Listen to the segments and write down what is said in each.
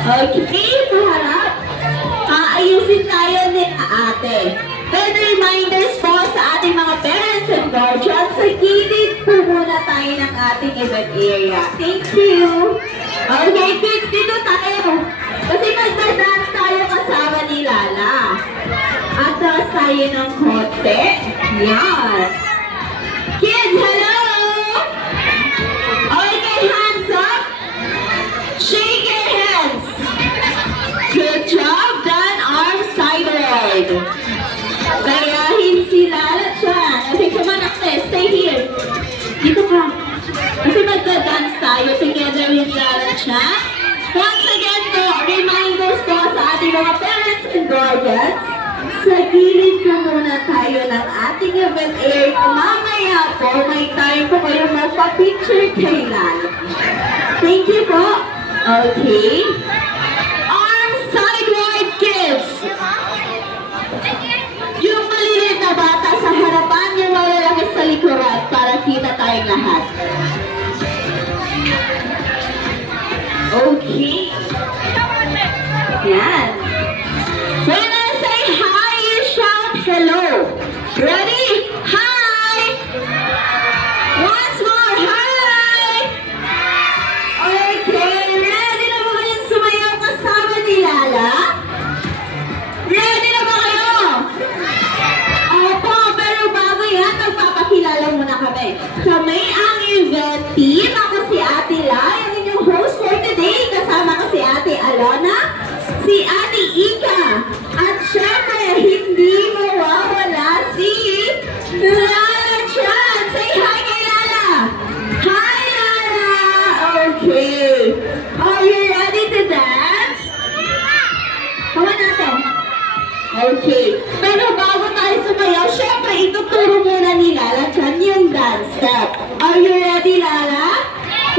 Okay, paharap. Aayusin tayo ni ate. Then reminders po sa ating mga parents and guardians, sa gilid po muna tayo ng ating event area. Thank you. Okay, kids, dito tayo. Kasi magda-dance tayo kasama ni Lala. Atras tayo ng konti. Yan. Kids, hello! Okay, hands up. Shake your hands. Good job. Done. Arms sideward. Kayahin si Lala dyan. Okay, come on up there. Stay here. Dito ka. Kasi magda-dance tayo together with Lala dyan. Once again po, reminders po sa ating mga parents and guardians. Sa gilid po muna tayo ng ating event area. Mamaya po, may time po kayo magpa-picture kay Lala. Thank you po. Okay. Arms sideward, kids. Yung maliliit na bata sa harapan, yung malalaki sa likuran para kita tayong lahat. Okay. Yan. When I say hi, you shout hello. Ready? Hi! Once more, hi! Okay, ready na ba kayong sumayaw kasama ni Lala? Ready na ba kayo? Opo, pero bago yan, magpapakilala muna kami. Kami ang event team. Ako si Ate La, yung inyong host for today. Kasama ko si Ate Alona, si Ate Ika, at syempre, hindi mawawala si Lala Chan. Say hi kay Lala. Hi, Lala. Okay. Are you ready to dance? Come on natin. Okay. Pero bago tayo sumayaw, syempre, ituturo muna ni Lala Chan yung dance step. Are you ready, Lala?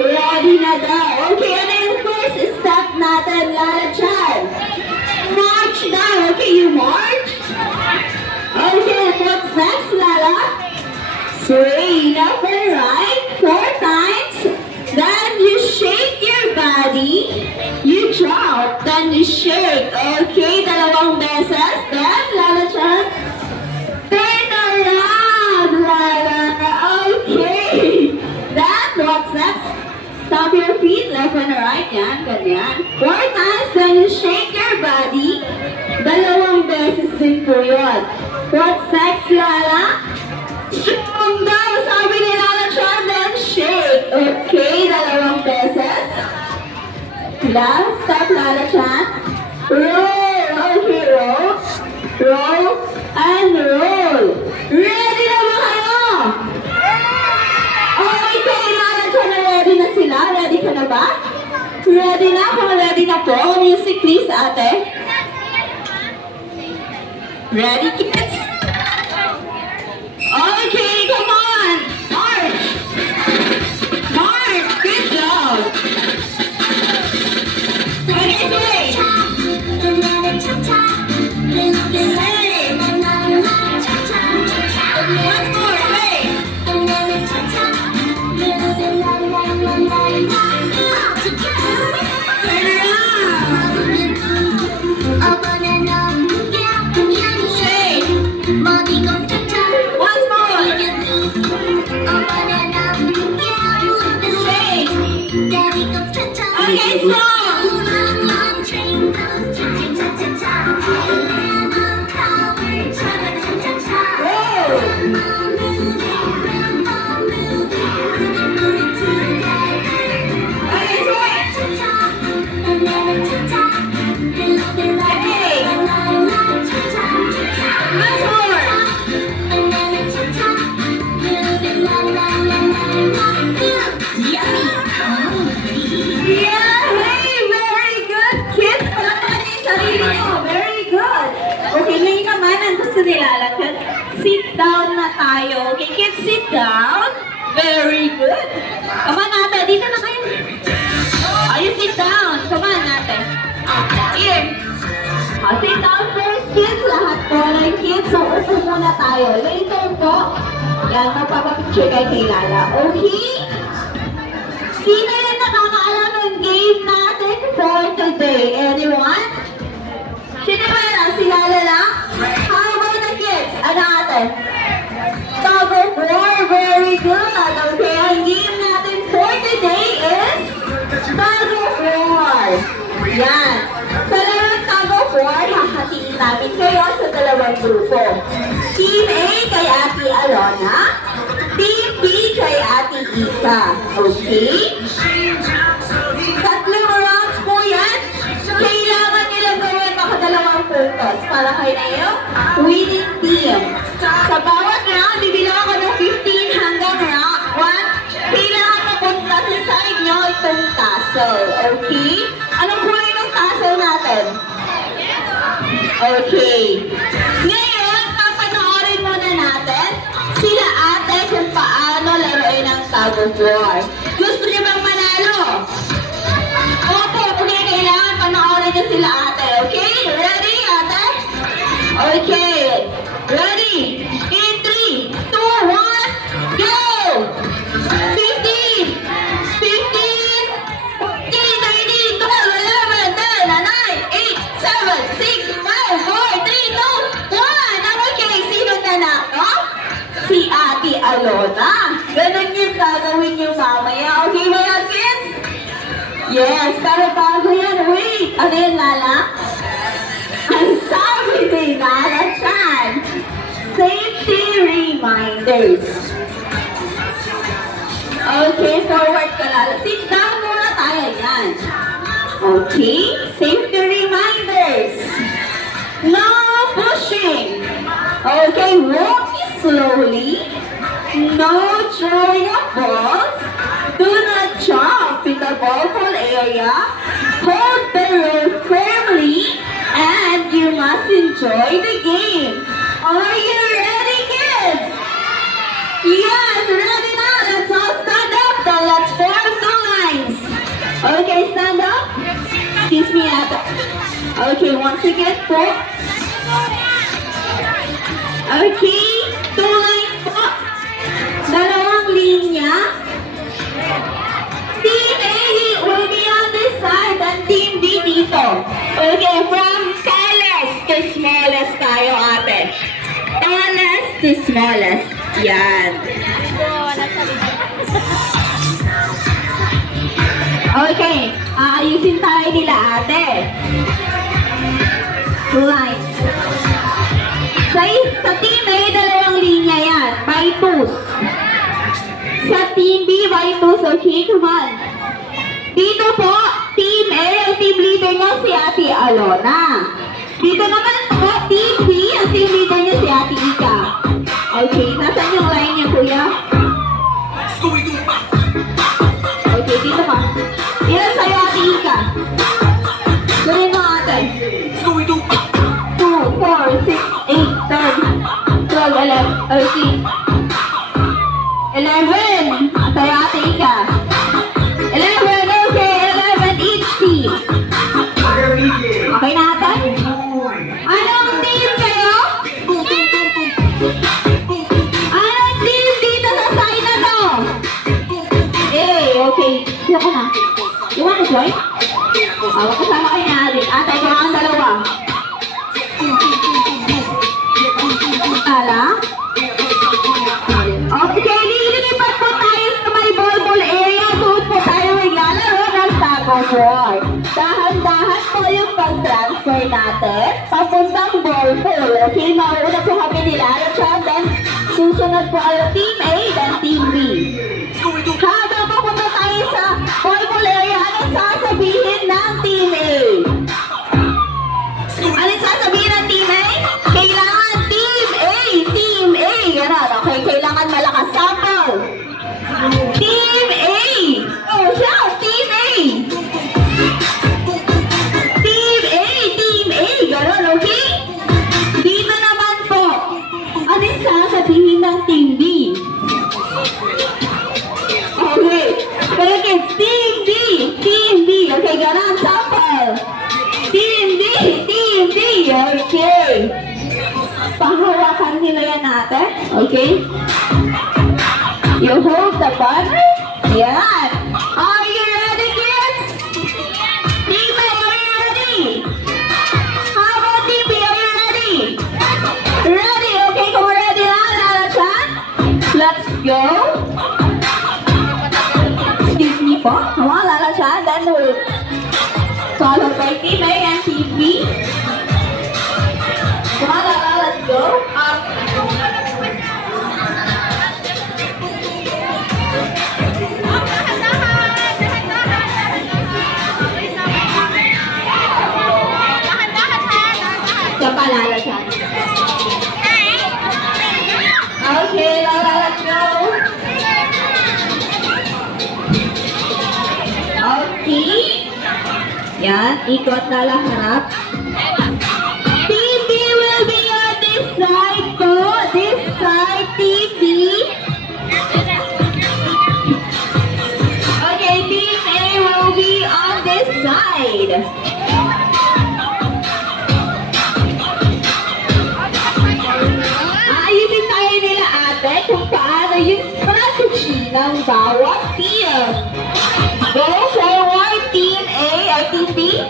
Ready na daw. Okay, ano yung first step natin, Lala Chan? March daw. Okay, you march? Okay, what's next, Lala? Sway left and right 4 times. Then you shake your body. You drop. Then you shake. Okay, dalawang beses. Then, Lala Chan, turn around, Lala. Okay. Then, what's next? Stop your feet, left and right. Yan, ganyan. 4 times, then you shake your body. Dalawang beses din po yun. What's next, Lala? Strong daw, sabi ni Lala Chan, then shake. Okay, dalawang beses. Last, stop, Lala Chan. Roll. Okay, roll. Roll and roll. Ready na ba kayo? Okay, Lala Chan, ready na sila? Ready ka na ba? Ready na? Kung ready na po, music please, ate. Ready, kids? Okay, come on! March! March! Good job! Okay, wait! Hey! Once more, wait! Turn around! Shake! Once more! Shake! Okay, strong! Sit down na tayo. Okay, kids, sit down. Very good. Come on, ate. Dito na kayo. You sit down. Come on, ate. Here. Sit down first, kids. Lahat po ng kids. So, upo muna tayo. Later po. Yan, magpapapicture kay Lala. Okay? Sino yung nakakaalam ng game natin for today? day. Anyone? Sino ba yan? Si Lala lang? How about the kids? Ano natin? Tug of war. Very good. Okay, ang game natin for today is Tug of war. Yan. Sa larong Tug of war, hahatiin namin kayo sa dalawang grupo. Team A kay Ate Alona. Team B kay Ate Ika. Okay? Tatlong rounds po yan. Kailangan nilang gawin makadalawang puntos para kayo na yung winning team. Sa bawat round, bibilang ako ng 15 hanggang round 1. Kailangan mapunta sa side nyo itong tassel. Okay? Anong kulay ng tassel natin? Okay. Ngayon, papanoorin muna natin sila ate kung paano laruin ang tug of war. Gusto niyo bang manalo? Opo, okay, kailangan panoorin niyo sila ate. Okay? Ready, ate? Okay. Ready? In 3, 2, 1, go! 15! 15! 14, 19, 12, 11, 10, 9, 8, 7, 6, 5, 4, 3, 2, 1! Okay, sino nanalo? Si Ate Alona. Ganun yung gagawin niyo mamaya. Okay ba yan, kids? Yes, pero bago yan, wait! Ano yan, Lala? Ang sabi ni Lala Chan, safety reminders. Okay, forward ka, Lala. Sit down muna tayo yan. Okay, safety reminders. No pushing. Okay, walk slowly. No throwing of balls. Do not jump in the ball area. Hold the rope firmly. And you must enjoy the game. Are you ready, kids? Yes, ready now. Let's all stand up. So let's form the lines. Okay, stand up. Excuse me, Ate. Okay, once again, four. Okay, 2 lines po. Dalawang linya. Team A will be on this side and Team B dito. Okay, from tallest to smallest tayo, ate. Tallest to smallest. Yan. Okay, aayusin tayo nila, ate. 2 lines. Sa Team A, dalawang linya yan. By twos. Sa Team B, by twos. Okay, come on. Dito po, Team A, ang team leader niya si Ate Alona. Dito naman po, Team B, ang team leader niya si Ate Ika. Okay, nasaan yung line niya, kuya? Okay, dito ka. Ilan sa'yo, Ate Ika? Gawin mo, ate. 2, 4, 6, 8, 10, 12, 11, 13, 11. Sa'yo, Ate Ika. 11, okay, 11 each team. Okay na, ate? Anong team kayo? Anong team dito sa side na to? Okay. Sino ka na? Iwan ko, Joy? Huwag kasama kayo na ate. Ate, ikaw ang dalawa. Ala? Okay, lilipat po tayo sa may ball area. Doon po tayo maglalaro ng tug of war. Dahan-dahan po yung pag-transfer natin papuntang ball pool. Okay, mauuna po kami nila. Then, susunod po ang Team A and Team B. Habang papunta tayo sa ball pool area, anong sasabihin ng Team A? Anong sasabihin ng Team A? Kailangan Team A! Team A! Ganon, okay? Kailangan malakas. Sample! Team A! Oh, shout! Team A! Team A! Team A! Ganon, okay? Dito naman po, anong sasabihin ng Team B? Okay. Pero kids, Team B! Team B! Okay, ganon, sample! Team B! Team B! Okay. Pahawakan nila yan natin. Okay? You hold the banner. Yan. Are you ready, kids? Team A, are you Okay, Team A and Team B. Come on, Lala, let's go. Siya pa, Lala, siya. Okay, Lala, let's go. Okay. Yan, ikot na lang harap. Team B will be on this side po. This side, Team B. Okay, Team A will be on this side. Ayusin tayo nila ate kung paano yung strategy ng bawat team. Go forward, Team A or Team B.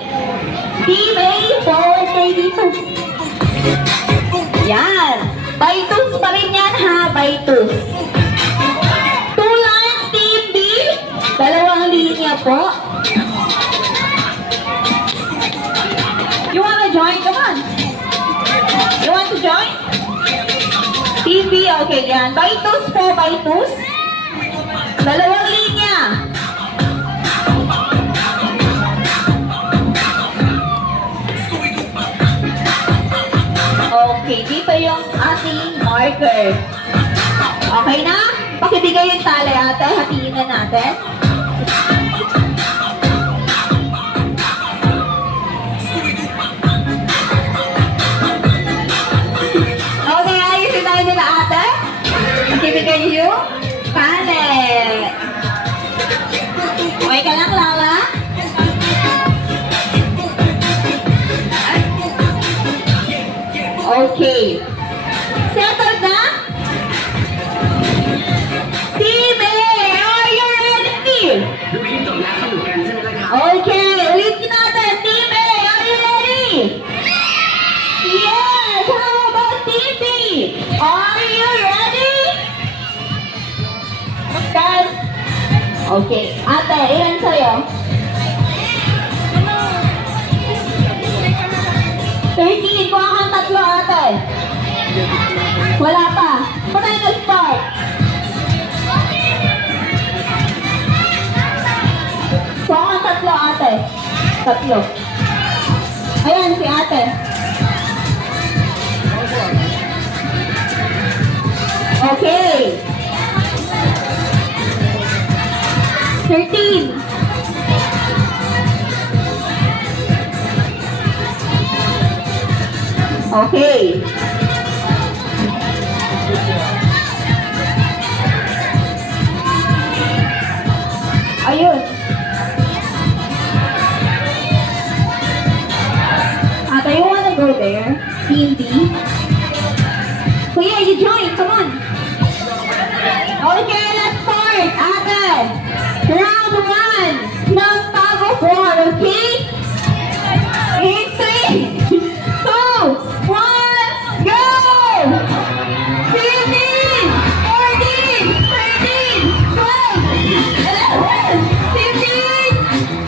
Team A, forward kayo dito. Yan. By twos pa rin yan ha, by twos. 2 lines, Team B. 2 linya po. You wanna join? Come on. You want to join? Team B, okay yan. By twos po, by twos. 2 linya. Okay, dito yung ating marker. Okay na? Pakibigay yung tali ate. Hatiin na natin. Okay, ayusin tayo nila ate. Pakibigay yung tali. Okay ka lang, Lala? Okay. Settled na? Team A, are you ready? Okay, ulitin natin. Team A, are you ready? Yes! How about Team B? Are you ready? Guys, okay. Ate, ilan sa'yo? 13, kuha kang 3 ate. Wala pa. Patay na start. Kuha kang 3 ate. 3. Ayan si ate. Okay. 13. Okay. Ayun. Ate, you wanna go there? Team B? Kuya, you join. Come on. Okay, let's start. Ate. Round 1 ng tug of war, okay? In 3, 2, 1, go! 15, 14, 13, 12, 11, 15,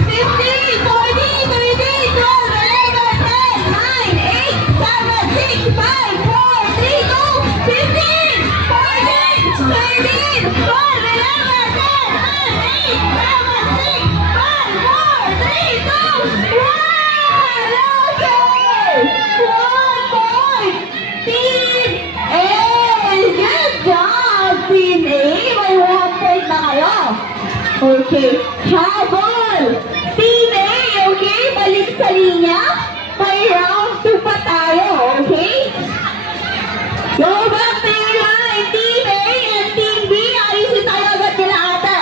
15, 14, 13, 12, 11, 10, 9, 8, 7, 6, 5, 4, 3, 2, 15, 14, 13, 12, 11, 10, 9, 8, 7, 6, 5, 4, 3, 2, 1. Okay! 1 point! Team A! Good job, Team A! May 1 point na kayo. Okay. Habol! Team A, okay? Balik sa linya. May round 2 pa tayo, okay? Go back to your line, Team A and Team B. Ayusin tayo agad nila ate.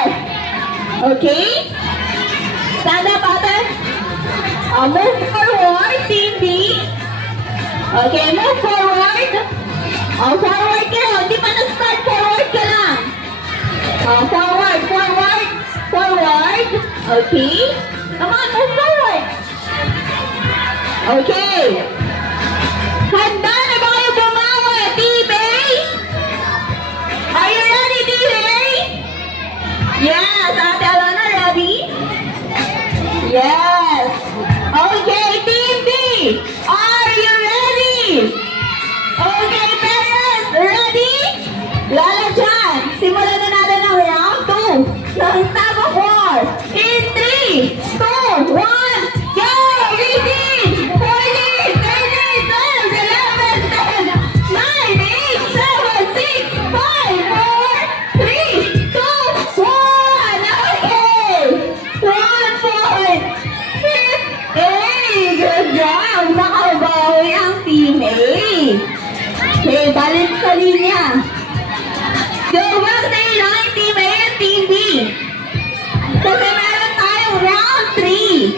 Okay? Stand up ate. Move forward, Team B. Okay, move forward. Forward kayo. Hindi pa na-start. Forward ka lang. Forward, forward, forward. Okay? Come on, move forward. Okay. Handa na ba kayo bumawi, Team A? Are you ready, Team A? Yes, Ate Alana, ready? Yes. Okay, linya. Go back to your line, Team A and Team B. Kasi meron tayong round 3.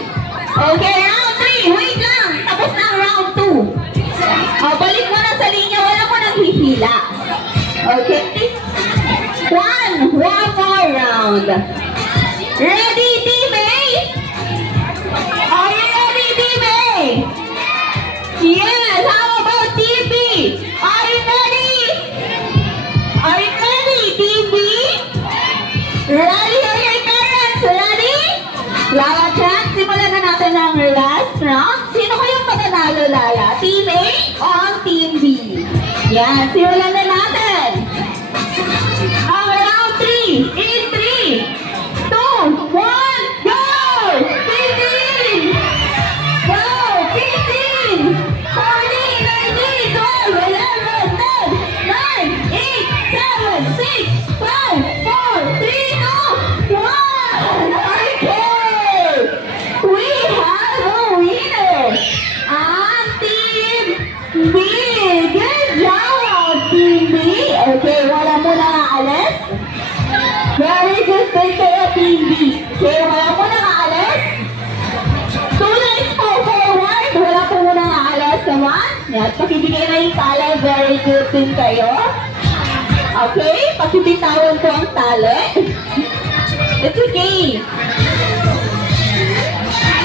Okay, round 3. Wait lang. Tapos na ang round 2. Balik mo na sa linya. Wala mo nang hihila. Okay? One more round. Ready, Team A? Are you ready, Team A? Yes, how about Team B? Are you ready? Are you ready, Team B? Ready are your parents? Ready? Lala Chan, simulan na natin ang last round. Sino kayong matanalo, Lala? Team A o ang Team B? Yan, simulan na natin. Ang round 3 in 3, 2, 1, go! 15! Go! 15! 14, 19, 12, 11, 10, 9, 8, 7, 6, 5, 4, 3, 2, 1! Okay! We have a winner! Ang Team B! Good job, Team B! Okay, wala muna nga alis. Very good thing kayo, Team B. Okay, wala muna nga alis. 2 lines po forward. Wala po muna nga alis naman. Yan, pakibigay na yung tali. Very good din kayo. Okay, pakibitawan ko ang tali. It's okay.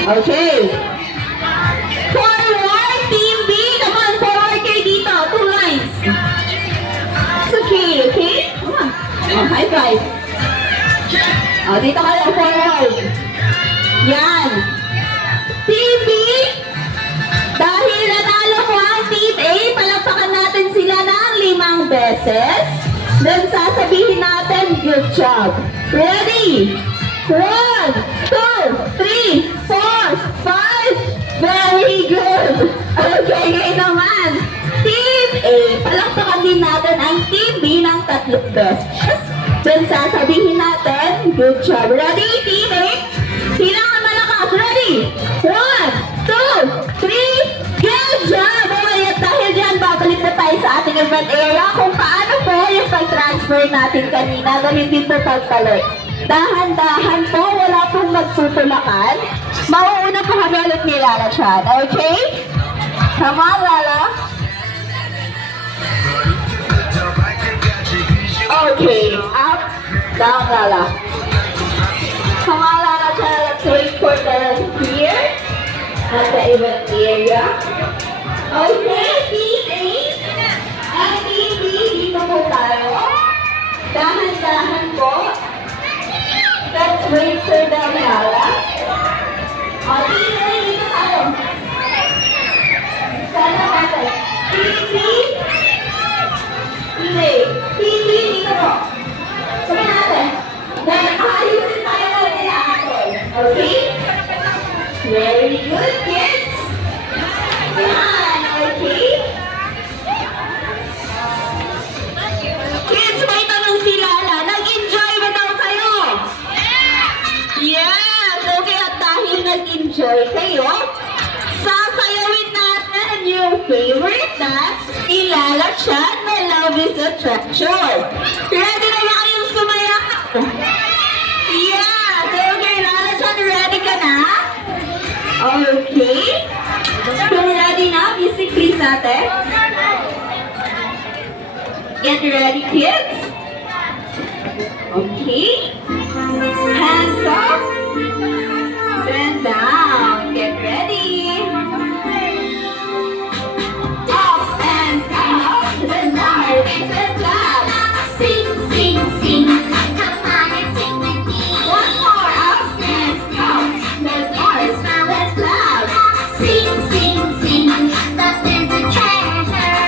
Okay. Forward, Team B. Come on, forward kayo dito. 2 lines. It's okay, okay? Come on. Oh, high five. Oh, dito kayo, forward. Yan. Team B, dahil nanalo mo ang Team A, palakpakan natin sila ng 5 beses. Then sasabihin natin, good job. Ready? 1, 2, 3, 4, 5. Very good. Okay, ngayon naman. Team A, palakpakan din natin ang Team B ng 3 beses. Then sasabihin natin, good job. Ready, Team A? Kailangan malakas. Ready? 1, 2, 3. Good job! Okay, at dahil dyan, babalik na tayo sa ating event area kung paano po yung pag-transfer natin kanina. Ganun din po pagpalit. Dahan-dahan po, wala pong magtutulakan. Mauuna po kami ulit ni Lala Chan. Okay? Come on, Lala. Okay, up, down, Lala. Come on, Lala Chan, let's wait for the here at the event area. Okay, Team A and Team B, dito po tayo. Dahan-dahan po. Let's wait for the Lala. Team A, dito tayo. Sana natin. Team B. Team A. Team B, dito po. Sabi natin. Then, ayusin tayo nila natin. Okay? Very good, kids. Yan, okay? Kids, may tanong si Lala. Nag-enjoy ba daw kayo? Yes! Okay, at dahil nag-enjoy kayo, sasayawin natin yung favorite dance ni Lala Chan, My Love is a Treasure. Ready na ba kayong sumayaw? Yes! Okay, Lala Chan, ready ka na? Okay. So, ready na? Music please natin. Get ready, kids. Okay. Hands up. Then down. Get ready. Up and up. Then down. Then down. Sing, sing, sing. Come on and sing with me. One more. Up and up. Then down. Smile, let's Loud. sing, sing, sing. Love is a treasure.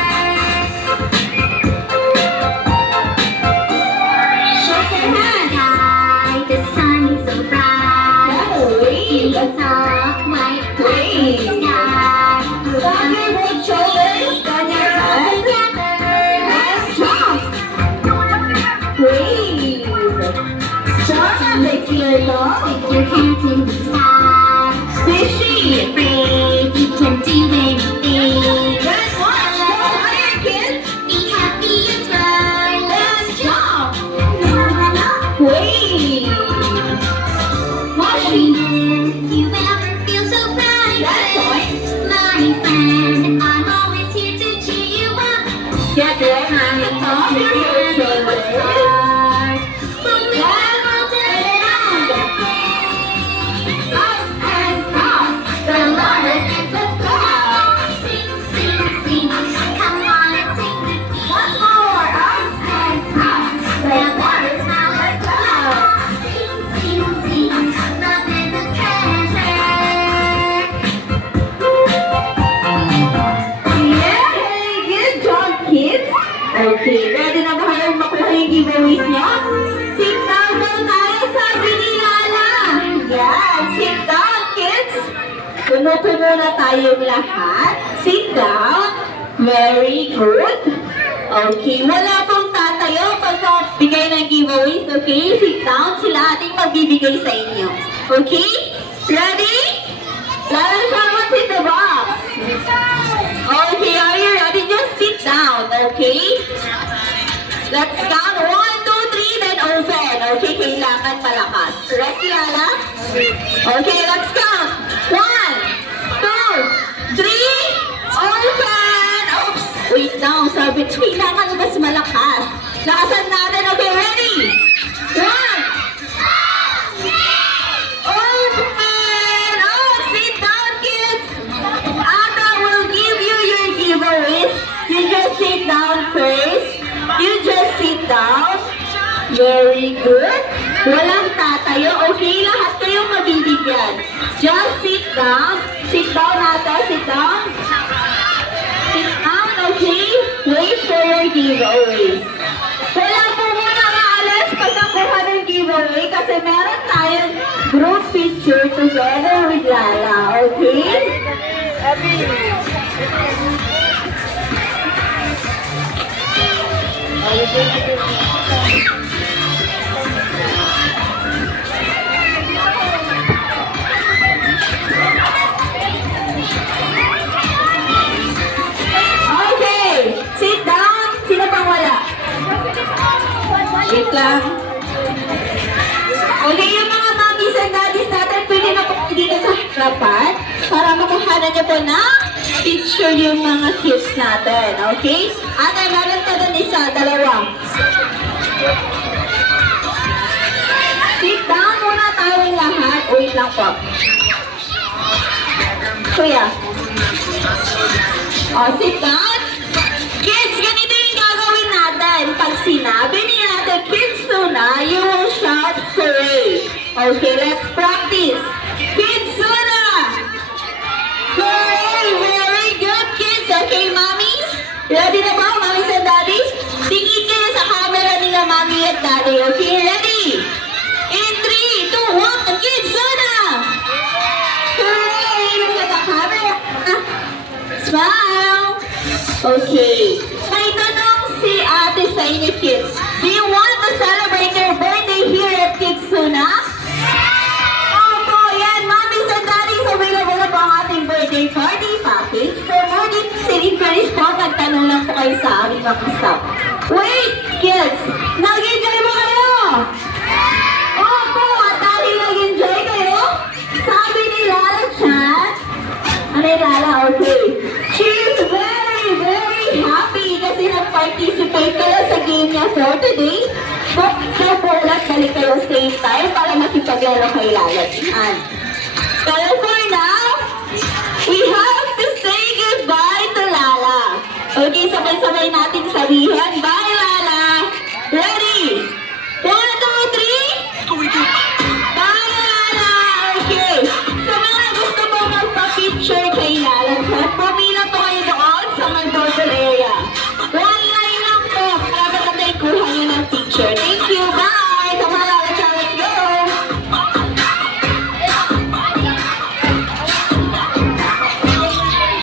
Shake your hands. Sky, the sun is so bright. Wave. It's soft white Wave. sky. Turn your both shoulders. Turn your head. Together. Hands jump. Wave. Start with your nose. Stick your hands in the sky. Fishy. Brave, you can do anything. Good one. Go higher, kids. Be happy and Maupo muna tayong lahat. Sit down. Very good. Okay, wala pong tatayo pagkabigay ng giveaways, okay? Sit down, sila ating magbibigay sa inyo. Okay? Ready? Lalong someone's in the box. Okay, are you ready? Just sit down, okay? Let's count. 1, 2, 3, then open. Okay, kailangan malakas. Ready, Lala? Okay, let's count. 1, 2, 3, open! Oops! Wait lang, sabi, kailangan mas malakas. Lakasan natin, okay, ready? 1, open! Oh, sit down, kids! Ata will give you your giveaways. You just sit down first. You just sit down. Very good. Walang tatayo. Okay, lahat kayong mabibigyan. Just sit down. Sit down natin. Sit down. Sit down, okay? Wait for your giveaway. Wala po muna maalis pag nakuha ng giveaway kasi meron tayong group picture together with Lala, okay? Okay, sit down. Sino pang wala? Wait lang. Okay, yung mga mommies and daddies natin, pwede na po dito sa harapan para makuhanan niyo po na picture yung mga kids natin. Okay? Ate, meron ka doon isa, dalawa. Sit down muna tayong lahat. Wait lang po. Kuya. Sit down. Kids, ganito yung gagawin natin. Pag sinabi niya natin, kids Suna, you will shout hooray. Okay, let's practice. Kids Suna! Hooray! Very good, kids. Okay, mommies? Ready na ba, mommies and daddies? Tingin kayo sa camera nila, mommy at daddy. Okay, ready? In 3, 2, 1, kids Suna! Hooray! Look at the camera. Smile! Okay. May tanong si ate sa inyo, kids. Do you want to celebrate your birthday here at Kids Suna? Opo, yan. Mommies and daddies, available na po ang ating birthday party package. For more details and inquiries po, magtanong lang po kayo sa aming mga staff. Wait, kids! Nag-enjoy mo kayo? Opo, at dahil nag-enjoy kayo, sabi ni Lala Chan, ano yung Lala? Okay. She's very happy kasi nag-participate kayo sa game niya for today. So po ulit, balik kayo same time para makipaglaro kay Lala Chan. Pero for now, we have to say goodbye to Lala. Okay, sabay-sabay natin sabihin. Bye!